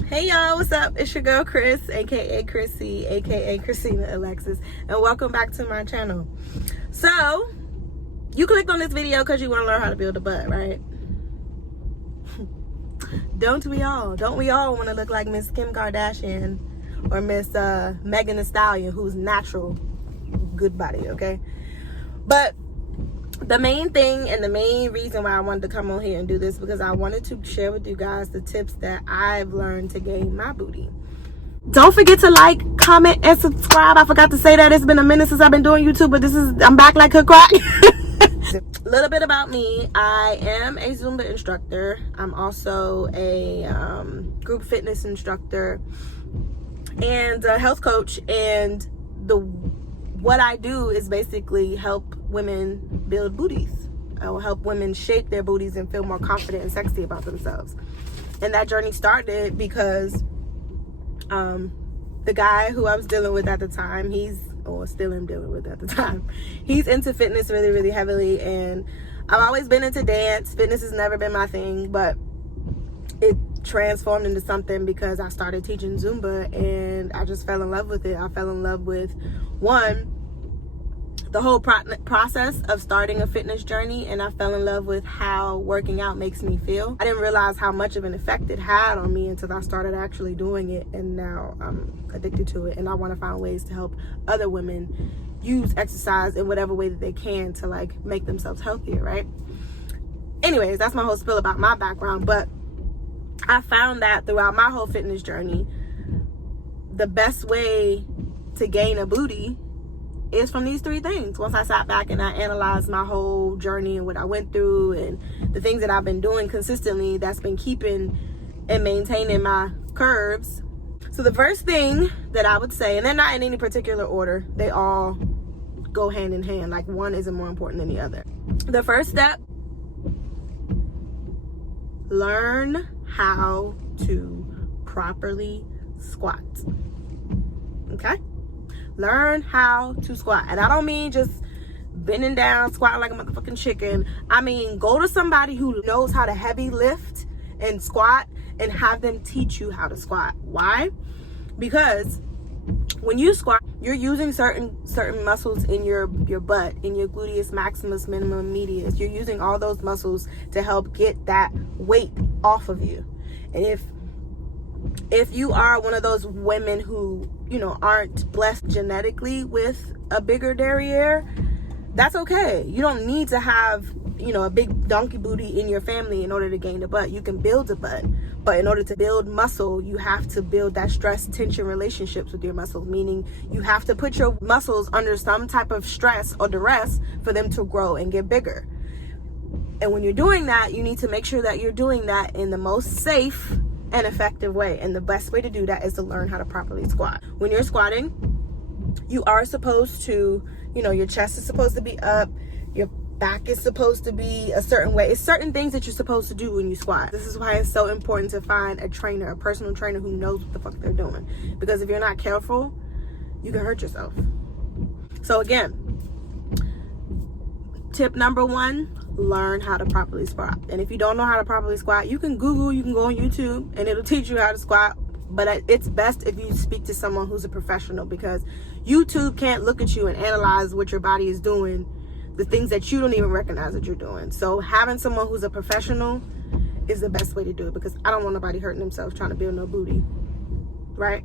Hey y'all, what's up? It's your girl Chris, aka Chrissy, aka Christina Alexis, and welcome back to my channel. So, you clicked on this video because you want to learn how to build a butt, right? Don't we all? Don't we all want to look like Miss Kim Kardashian or Miss Megan Thee Stallion, who's natural, good body, okay? But the main thing and the main reason why I wanted to come on here and do this, because I wanted to share with you guys the tips that I've learned to gain my booty. Don't forget to like, comment, and subscribe. I forgot to say that. It's been a minute since I've been doing YouTube, but I'm back like a crack. A little bit about me. I am a Zumba instructor. I'm also a group fitness instructor and a health coach, and what I do is basically help women build booties. I will help women shape their booties and feel more confident and sexy about themselves. And that journey started because the guy who I was dealing with at the time, still am dealing with at the time, he's into fitness really, really heavily, and I've always been into dance. Fitness has never been my thing, but it transformed into something because I started teaching Zumba, and I just fell in love with it. I fell in love with, one, the whole process of starting a fitness journey, and I fell in love with how working out makes me feel. I didn't realize how much of an effect it had on me until I started actually doing it, and now I'm addicted to it, and I want to find ways to help other women use exercise in whatever way that they can to like make themselves healthier, right? Anyways, that's my whole spiel about my background. But I found that throughout my whole fitness journey, the best way to gain a booty is from these three things. Once I sat back and I analyzed my whole journey and what I went through and the things that I've been doing consistently that's been keeping and maintaining my curves. So the first thing that I would say, and they're not in any particular order, they all go hand in hand, like one isn't more important than the other. The first step, learn how to properly squat. Okay? Learn how to squat. And I don't mean just bending down, squatting like a motherfucking chicken. I mean, go to somebody who knows how to heavy lift and squat and have them teach you how to squat. Why? Because when you squat, you're using certain muscles in your butt, in your gluteus maximus, minimum, medius. You're using all those muscles to help get that weight off of you. And if you are one of those women who, aren't blessed genetically with a bigger derriere, that's okay. You don't need to have, a big donkey booty in your family in order to gain a butt. You can build a butt. But in order to build muscle, you have to build that stress tension relationships with your muscles, meaning you have to put your muscles under some type of stress or duress for them to grow and get bigger. And when you're doing that, you need to make sure that you're doing that in the most safe and effective way. And the best way to do that is to learn how to properly squat. When you're squatting, you are supposed to, your chest is supposed to be up, your back is supposed to be a certain way. It's certain things that you're supposed to do when you squat. This is why it's so important to find a trainer, a personal trainer who knows what the fuck they're doing. Because if you're not careful, you can hurt yourself. So again, tip number one, learn how to properly squat. And if you don't know how to properly squat, you can Google, you can go on YouTube, and it'll teach you how to squat. But it's best if you speak to someone who's a professional, because YouTube can't look at you and analyze what your body is doing, the things that you don't even recognize that you're doing. So having someone who's a professional is the best way to do it, because I don't want nobody hurting themselves trying to build no booty, right?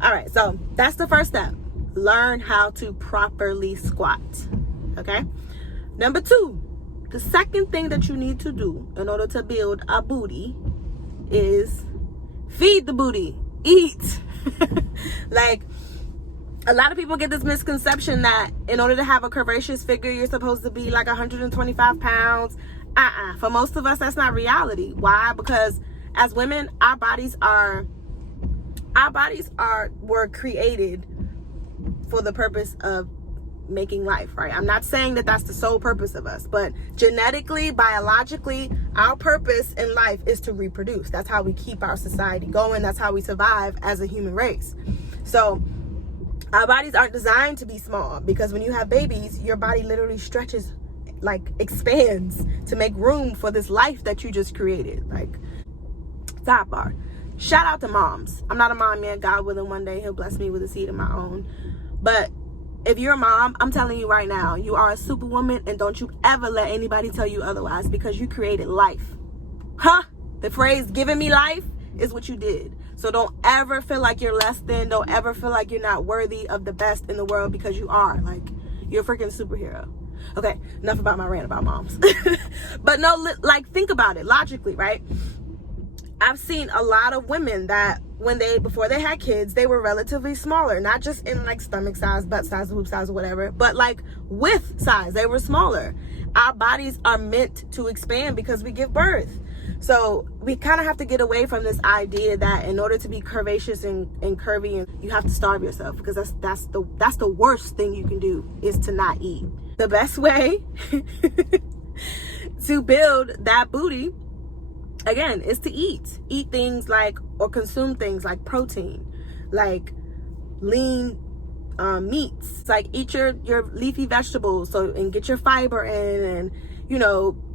All right, so that's the first step. Learn how to properly squat, okay? Number two, the second thing that you need to do in order to build a booty is feed the booty, eat. Like, a lot of people get this misconception that in order to have a curvaceous figure, you're supposed to be like 125 pounds. For most of us, that's not reality. Why? Because as women, our bodies were created for the purpose of making life, right? I'm not saying that that's the sole purpose of us, but genetically, biologically, our purpose in life is to reproduce. That's how we keep our society going. That's how we survive as a human race. So our bodies aren't designed to be small, because when you have babies, your body literally stretches, like expands to make room for this life that you just created. Like, sidebar, shout out to moms. I'm not a mom yet. God willing, one day he'll bless me with a seed of my own. But if you're a mom, I'm telling you right now, you are a superwoman, and don't you ever let anybody tell you otherwise, because you created life. The phrase "giving me life" is what you did. So don't ever feel like you're less than. Don't ever feel like you're not worthy of the best in the world, because you are. Like, you're a freaking superhero. Okay, enough about my rant about moms. But no, like, think about it logically, right? I've seen a lot of women that before they had kids, they were relatively smaller, not just in like stomach size, butt size, boob size, or whatever, but like width size, they were smaller. Our bodies are meant to expand because we give birth. So we kind of have to get away from this idea that in order to be curvaceous and curvy, you have to starve yourself, because that's the worst thing you can do, is to not eat. The best way to build that booty, again, is to eat things like, or consume things like protein, like lean meats. It's like, eat your leafy vegetables, and get your fiber in, and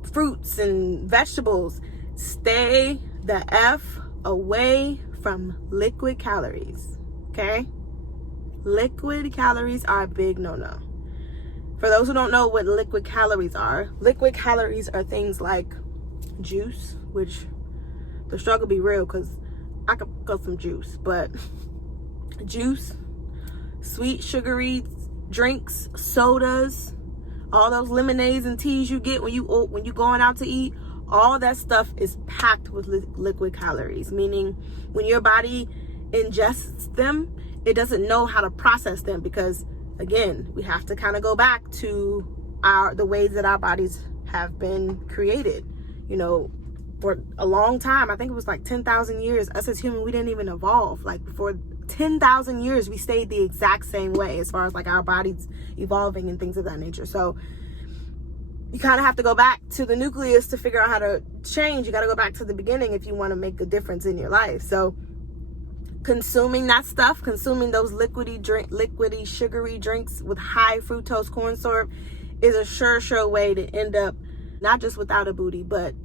fruits and vegetables. Stay the F away from liquid calories. Okay, liquid calories are a big no-no. For those who don't know what liquid calories are things like juice, which the struggle be real, because I could go some juice, but juice, sweet sugary drinks, sodas, all those lemonades and teas you get when you going out to eat, all that stuff is packed with liquid calories, meaning when your body ingests them, it doesn't know how to process them, because again, we have to kind of go back to the ways that our bodies have been created. For a long time, I think it was like 10,000 years, us as humans, we didn't even evolve. Like, for 10,000 years, we stayed the exact same way as far as like our bodies evolving and things of that nature. So you kind of have to go back to the nucleus to figure out how to change. You got to go back to the beginning if you want to make a difference in your life. So consuming that stuff, consuming those liquidy sugary drinks with high fructose corn syrup, is a sure way to end up not just without a booty, but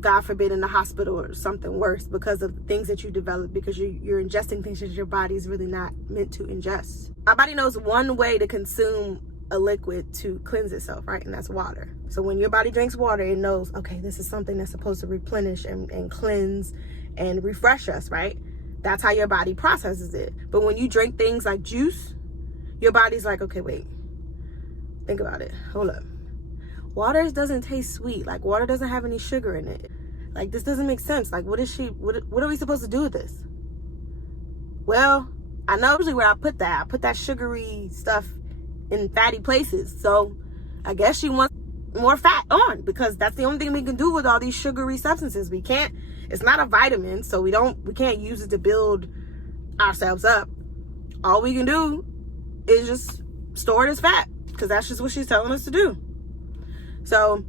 God forbid in the hospital or something worse, because of the things that you develop, because you're ingesting things that your body's really not meant to ingest. Our body knows one way to consume a liquid to cleanse itself, right? And that's water. So when your body drinks water, it knows, okay, this is something that's supposed to replenish and cleanse and refresh us, right? That's how your body processes it. But when you drink things like juice, your body's like, okay, wait, think about it. Hold up. Water doesn't taste sweet. Like, water doesn't have any sugar in it. Like, this doesn't make sense. Like, what are we supposed to do with this? Well, I know usually where I put that sugary stuff in fatty places. So I guess she wants more fat on, because that's the only thing we can do with all these sugary substances. It's not a vitamin, so we can't use it to build ourselves up. All we can do is just store it as fat, because that's just what she's telling us to do. So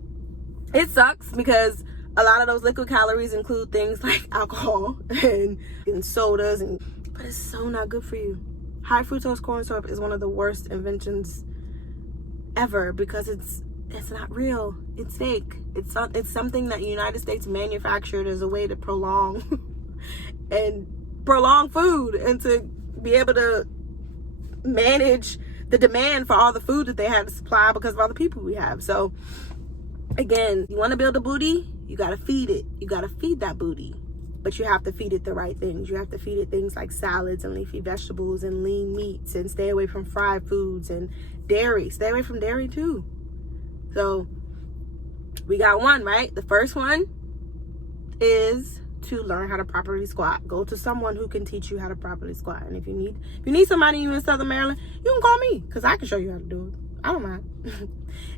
it sucks, because a lot of those liquid calories include things like alcohol and sodas, but it's so not good for you. High fructose corn syrup is one of the worst inventions ever, because it's not real. It's fake. It's something that the United States manufactured as a way to prolong food, and to be able to manage the demand for all the food that they had to supply because of all the people we have. So again, you want to build a booty, you got to feed it. You got to feed that booty, but you have to feed it the right things. You have to feed it things like salads and leafy vegetables and lean meats, and stay away from fried foods and dairy. Stay away from dairy too. So we got one, right? The first one is to learn how to properly squat. Go to someone who can teach you how to properly squat. And if you need somebody, you in Southern Maryland, you can call me, because I can show you how to do it. I don't mind.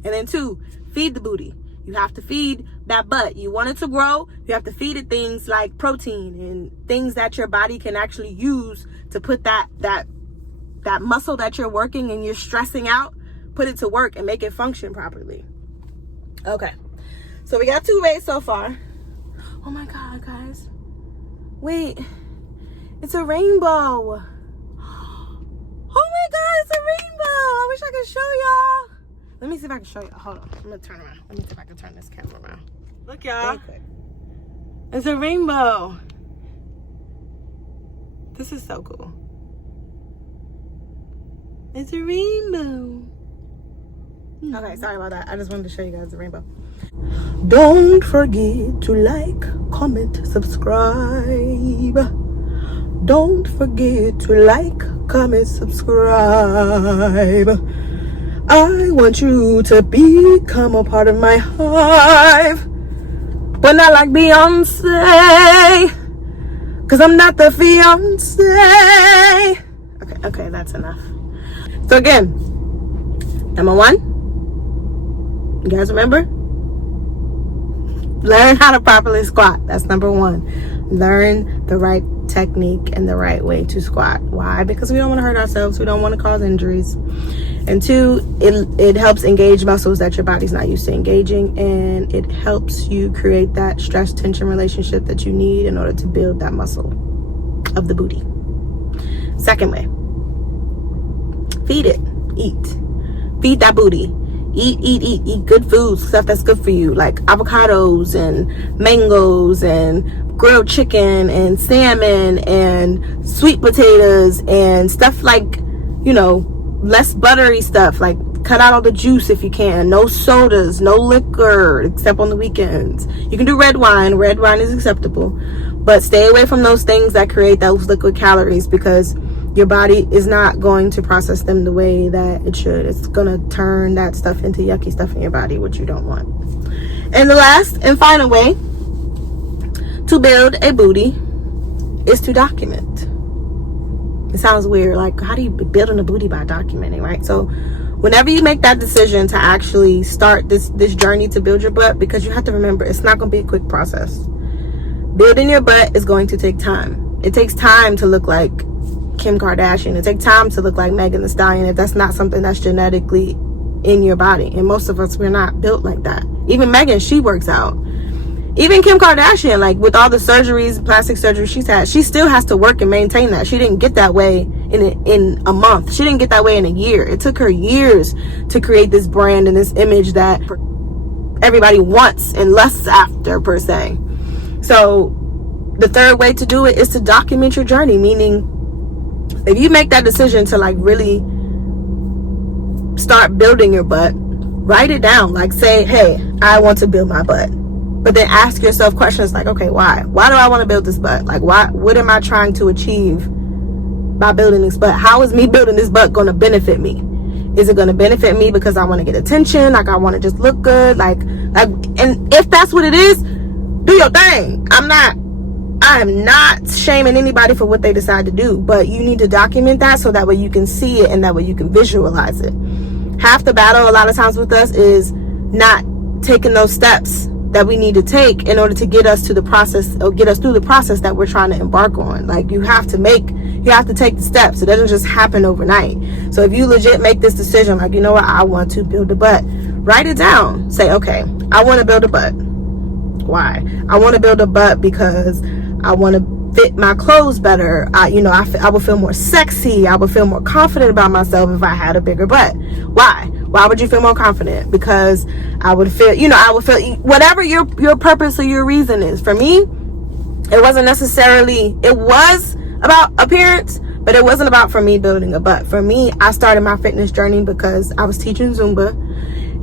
And then 2, feed the booty. You have to feed that butt. You want it to grow, you have to feed it things like protein and things that your body can actually use to put that muscle that you're working and you're stressing out, put it to work and make it function properly. Okay, so we got 2 ways so far. Oh my God, guys. Wait, it's a rainbow. Oh my God, it's a rainbow. I wish I could show y'all. Let me see if I can show y'all. Hold on, I'm gonna turn around. Let me see if I can turn this camera around. Look, y'all. It's a rainbow. This is so cool. It's a rainbow. Okay, sorry about that. I just wanted to show you guys the rainbow. Don't forget to like, comment, subscribe. Don't forget to like, comment, subscribe. I want you to become a part of my hive, but not like Beyonce, cause I'm not the fiance. Okay, that's enough. So again, number 1, you guys remember? Learn how to properly squat. That's number 1. Learn the right technique and the right way to squat. Why? Because we don't want to hurt ourselves. We don't want to cause injuries. And 2, it helps engage muscles that your body's not used to engaging, and it helps you create that stress tension relationship that you need in order to build that muscle of the booty. Second way, feed it. Eat. Feed that booty. Eat good foods, stuff that's good for you, like avocados and mangoes and grilled chicken and salmon and sweet potatoes and stuff like, you know, less buttery stuff. Like, cut out all the juice if you can. No sodas, no liquor except on the weekends. You can do red wine. Red wine is acceptable, but stay away from those things that create those liquid calories, because your body is not going to process them the way that it should. It's gonna turn that stuff into yucky stuff in your body, which you don't want. And the last and final way to build a booty is to document. It sounds weird, like, how do you build a booty? By documenting, right? So whenever you make that decision to actually start this journey to build your butt, because you have to remember, it's not going to be a quick process. Building your butt is going to take time. It takes time to look like Kim Kardashian. It takes time to look like Megan Thee Stallion if that's not something that's genetically in your body. And most of us, we're not built like that. Even Megan, she works out. Even Kim Kardashian, like, with all the surgeries, plastic surgery she's had, she still has to work and maintain that. She didn't get that way in a month. She didn't get that way in a year. It took her years to create this brand and this image that everybody wants and lusts after, per se. So the third way to do it is to document your journey, meaning if you make that decision to, like, really start building your butt, write it down. Like, say, hey, I want to build my butt. But then ask yourself questions like, okay, why? Why do I want to build this butt? Like, what am I trying to achieve by building this butt? How is me building this butt going to benefit me? Is it going to benefit me because I want to get attention? Like, I want to just look good? And if that's what it is, do your thing. I am not shaming anybody for what they decide to do, but you need to document that so that way you can see it and that way you can visualize it. Half the battle a lot of times with us is not taking those steps that we need to take in order to get us to the process, or get us through the process that we're trying to embark on. Like, you have to take the steps. It doesn't just happen overnight. So if you legit make this decision, like, you know what, I want to build a butt, write it down. Say, okay, I want to build a butt. Why? I want to build a butt because I want to fit my clothes better. I would feel more sexy. I would feel more confident about myself if I had a bigger butt. Why? Why would you feel more confident? Because I would feel whatever your purpose or your reason is. For me, it was about appearance, but it wasn't about, for me, building a butt. For me, I started my fitness journey because I was teaching Zumba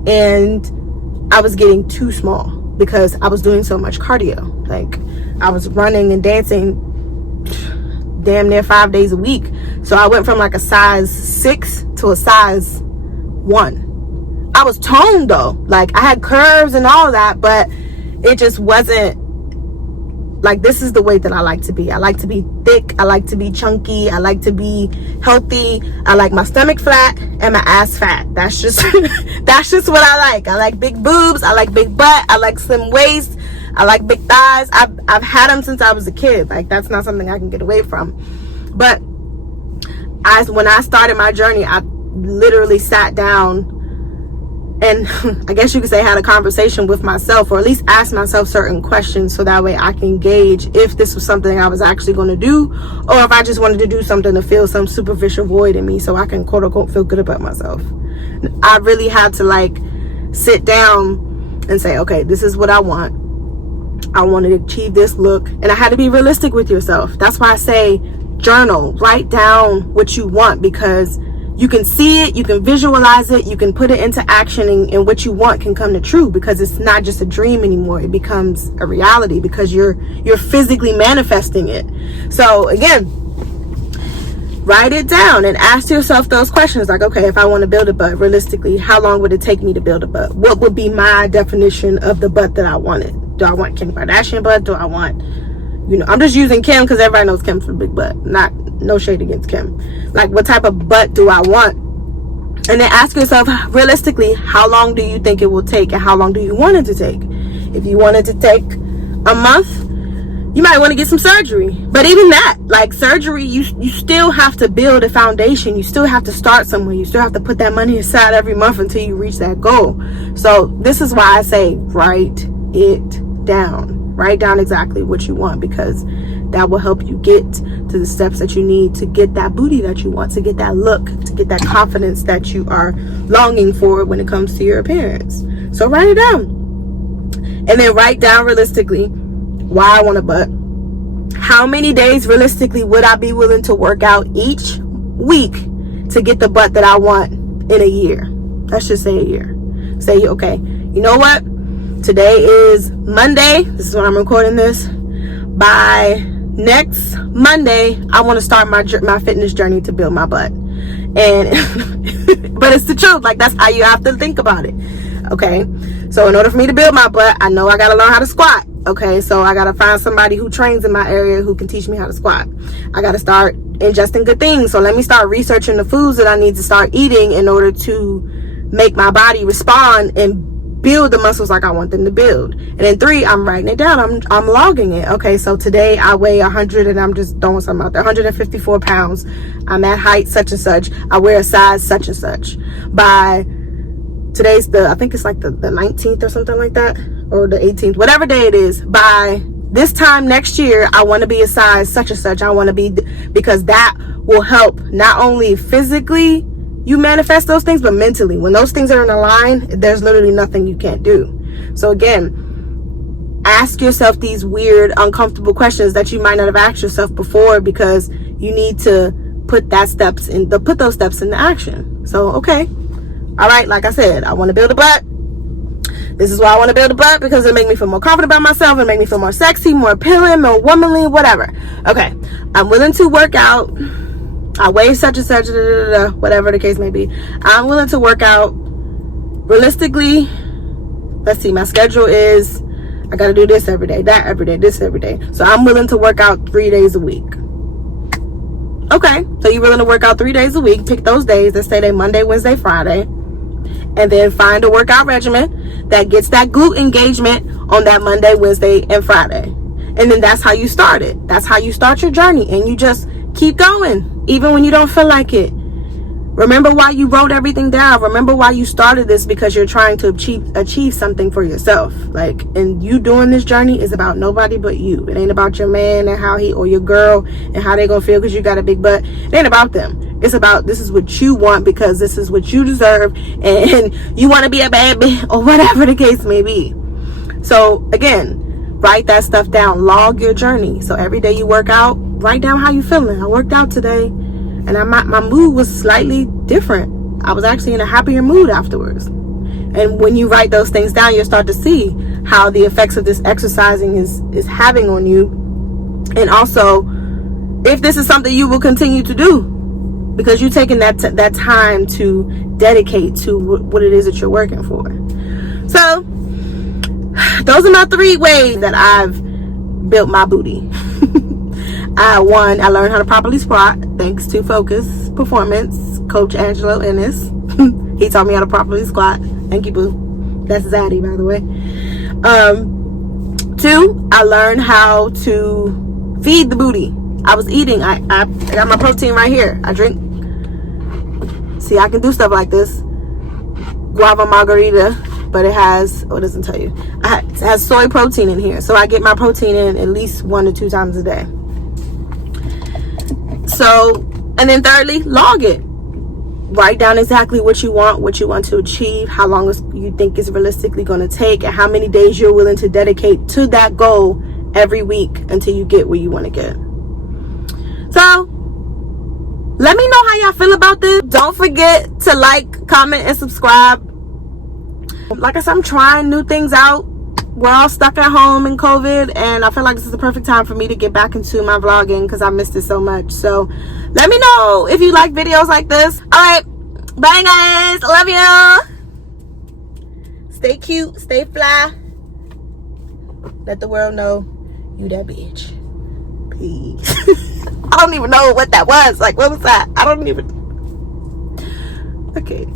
and I was getting too small because I was doing so much cardio. Like, I was running and dancing damn near 5 days a week. So I went from like a size 6 to a size 1. I was toned though. Like, I had curves and all that, but it just wasn't like, this is the way that I like to be. I like to be thick. I like to be chunky. I like to be healthy. I like my stomach flat and my ass fat. That's just that's just what I like. I like big boobs. I like big butt. I like slim waist. I like big thighs. I've had them since I was a kid. Like, that's not something I can get away from. But when I started my journey, I literally sat down and I guess you could say had a conversation with myself, or at least asked myself certain questions so that way I can gauge if this was something I was actually going to do, or if I just wanted to do something to fill some superficial void in me so I can quote unquote feel good about myself. I really had to, like, sit down and say, okay, this is what I want. I wanted to achieve this look, and I had to be realistic with yourself. That's why I say journal, write down what you want, because you can see it, you can visualize it, you can put it into action, and what you want can come to true, because it's not just a dream anymore. It becomes a reality because you're physically manifesting it. So again, write it down and ask yourself those questions, like, okay, if I want to build a butt, realistically, how long would it take me to build a butt? What would be my definition of the butt that I wanted? Do I want Kim Kardashian butt? Do I want, I'm just using Kim because everybody knows Kim's a big butt. No shade against Kim. Like, what type of butt do I want? And then ask yourself, realistically, how long do you think it will take, and how long do you want it to take? If you want it to take a month, you might want to get some surgery. But even that, like surgery, you still have to build a foundation. You still have to start somewhere. You still have to put that money aside every month until you reach that goal. So this is why I say write it down. Write down exactly what you want, because that will help you get to the steps that you need to get that booty that you want, to get that look, to get that confidence that you are longing for when it comes to your appearance. So write it down. And then write down realistically why I want a butt. How many days realistically would I be willing to work out each week to get the butt that I want in a year? Let's just say a year. Say, okay, you know what? Today is Monday. This is when I'm recording this. By next Monday, I want to start my fitness journey to build my butt. And but it's the truth. Like, that's how you have to think about it. Okay, so in order for me to build my butt, I know I got to learn how to squat. Okay, so I got to find somebody who trains in my area who can teach me how to squat. I got to start ingesting good things. So let me start researching the foods that I need to start eating in order to make my body respond and build the muscles like I want them to build. And then 3, I'm writing it down. I'm logging it. Okay, so today I weigh 100, and I'm just throwing something out there, 154 pounds. I'm at height such and such. I wear a size such and such. By today's I think it's like the 19th or something like that, or the 18th, whatever day it is. By this time next year, I want to be a size such and such. I want to be, because that will help not only physically you manifest those things, but mentally. When those things are in a line, there's literally nothing you can't do. So again, ask yourself these weird, uncomfortable questions that you might not have asked yourself before, because you need to put those steps into action. So, okay. All right. Like I said, I want to build a butt. This is why I want to build a butt, because it make me feel more confident about myself. It make me feel more sexy, more appealing, more womanly, whatever. Okay. I'm willing to work out. I weigh such and such, whatever the case may be. I'm willing to work out. Realistically, let's see, my schedule is, I got to do this every day, that every day, this every day. So I'm willing to work out 3 days a week. Okay, so you're willing to work out 3 days a week. Pick those days. Let's say they Monday, Wednesday, Friday. And then find a workout regimen that gets that glute engagement on that Monday, Wednesday, and Friday. And then that's how you start it. That's how you start your journey. And you just keep going, even when you don't feel like it. Remember why you wrote everything down. Remember why you started this, because you're trying to achieve something for yourself. Like, and you doing this journey is about nobody but you. It ain't about your man and how he, or your girl and how they gonna feel because you got a big butt. It ain't about them. It's about, this is what you want, because this is what you deserve, and you want to be a bad bitch, or whatever the case may be. So again, write that stuff down. Log your journey. So every day you work out, write down how you feeling. I worked out today, and my mood was slightly different. I was actually in a happier mood afterwards. And when you write those things down, you'll start to see how the effects of this exercising is having on you. And also, if this is something you will continue to do, because you're taking that time to dedicate to what it is that you're working for. So those are my 3 ways that I've built my booty. I learned how to properly squat thanks to Focus Performance, Coach Angelo Ennis. He taught me how to properly squat. Thank you, boo. That's Zaddy, by the way. 2, I learned how to feed the booty. I was eating. I got my protein right here. I drink. See, I can do stuff like this. Guava margarita, but it has, it doesn't tell you. It has soy protein in here. So I get my protein in at least 1 to 2 times a day. So, and then thirdly, log it. Write down exactly what you want to achieve, how long you think is realistically going to take, and how many days you're willing to dedicate to that goal every week until you get where you want to get. So Let me know how y'all feel about this. Don't forget to like, comment, and subscribe. Like I said, I'm trying new things out. We're all stuck at home in COVID, and I feel like this is the perfect time for me to get back into my vlogging because I missed it so much. So let me know if you like videos like this. All right, bye guys, love you. Stay cute, stay fly. Let the world know you that bitch. Peace. I don't even know what that was. Like, what was that? I don't even. Okay.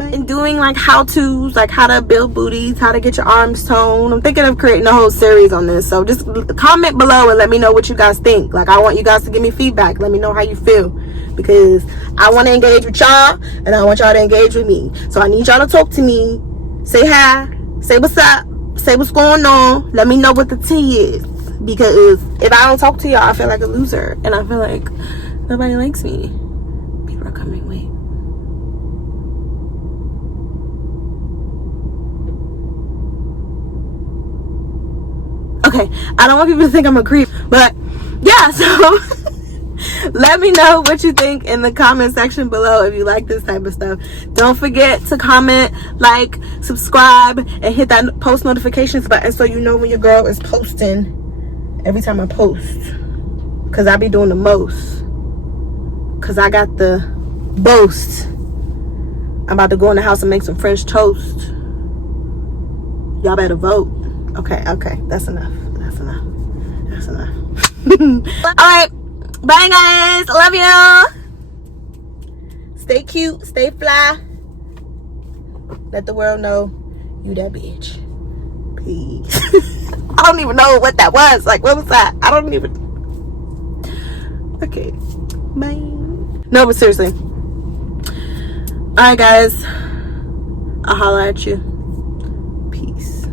And doing like how-tos, like how to build booties, how to get your arms toned. I'm thinking of creating a whole series on this. So just comment below and let me know what you guys think. Like, I want you guys to give me feedback. Let me know how you feel, because I want to engage with y'all and I want y'all to engage with me. So I need y'all to talk to me. Say hi. Say what's up. Say what's going on. Let me know what the tea is. Because if I don't talk to y'all, I feel like a loser. And I feel like nobody likes me. People are coming. Wait. Okay, I don't want people to think I'm a creep, but yeah, so let me know what you think in the comment section below if you like this type of stuff. Don't forget to comment, like, subscribe, and hit that post notifications button so you know when your girl is posting every time I post, because I be doing the most, because I got the boast. I'm about to go in the house and make some French toast. Y'all better vote. Okay, that's enough. All right, bye guys, love you. Stay cute, stay fly. Let the world know you that bitch. Peace. I don't even know what that was. Like, what was that? I don't even. Okay, bye. No, but seriously. All right, guys, I'll holler at you. Peace.